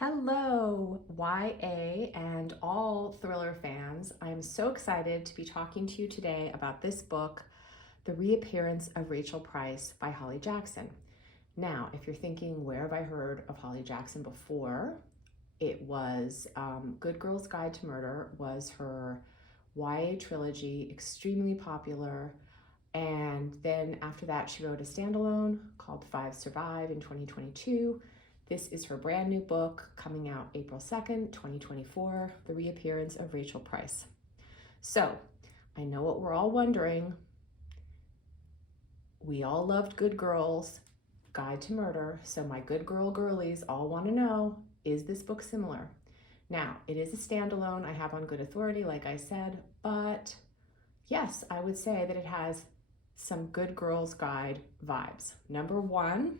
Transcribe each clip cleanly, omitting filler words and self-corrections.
Hello, YA and all thriller fans. I'm so excited to be talking to you today about this book, The Reappearance of Rachel Price by Holly Jackson. Now, if you're thinking, where have I heard of Holly Jackson before? It was Good Girls Guide to Murder was her YA trilogy, extremely popular. And then after that, she wrote a standalone called Five Survive in 2022. This is her brand new book coming out April 2nd, 2024, The Reappearance of Rachel Price. So I know what we're all wondering. We all loved Good Girls Guide to Murder. So my Good Girl Girlies all want to know, is this book similar? Now, it is a standalone I have on good authority, like I said, but yes, I would say that it has some Good Girls Guide vibes. Number one,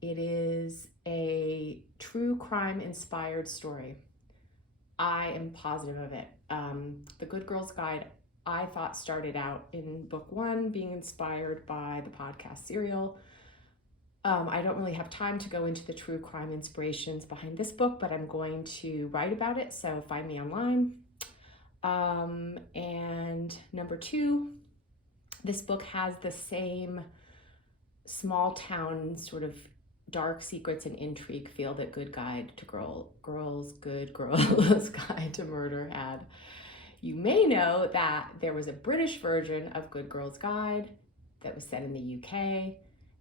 it is a true crime inspired story. I am positive of it. The Good Girls Guide, I thought, started out in book one being inspired by the podcast Serial. I don't really have time to go into the true crime inspirations behind this book, but I'm going to write about it, so find me online. And number two, this book has the same small town sort of dark secrets and intrigue feel that Good Girls Guide to Murder had. You may know that there was a British version of Good Girls Guide that was set in the UK,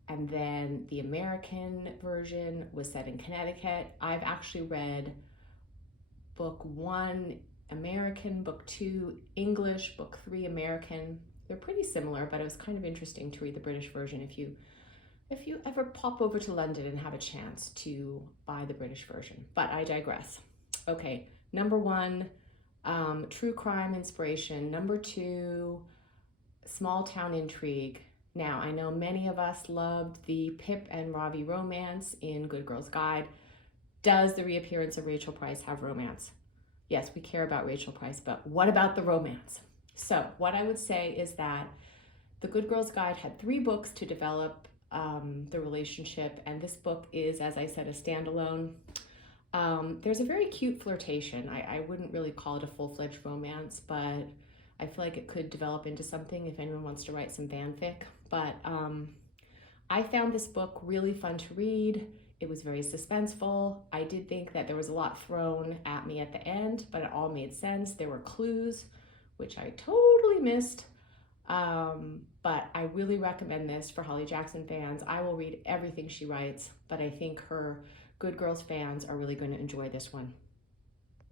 and then the American version was set in Connecticut. I've actually read book one American, book two English, book three American. They're pretty similar, but it was kind of interesting to read the British version if you ever pop over to London and have a chance to buy the British version. But I digress. Okay, number one, true crime inspiration. Number two, small town intrigue. Now, I know many of us loved the Pip and Robbie romance in Good Girls Guide. Does the Reappearance of Rachel Price have romance? Yes, we care about Rachel Price, but what about the romance? So what I would say is that the Good Girls Guide had 3 books to develop the relationship, and this book is, as I said, a standalone. There's a very cute flirtation. I wouldn't really call it a full-fledged romance, but I feel like it could develop into something if anyone wants to write some fanfic. But I found this book really fun to read. It was very suspenseful. I did think that there was a lot thrown at me at the end, but it all made sense. There were clues, which I totally missed. But I really recommend this for Holly Jackson fans. I will read everything she writes, but I think her Good Girls fans are really going to enjoy this one.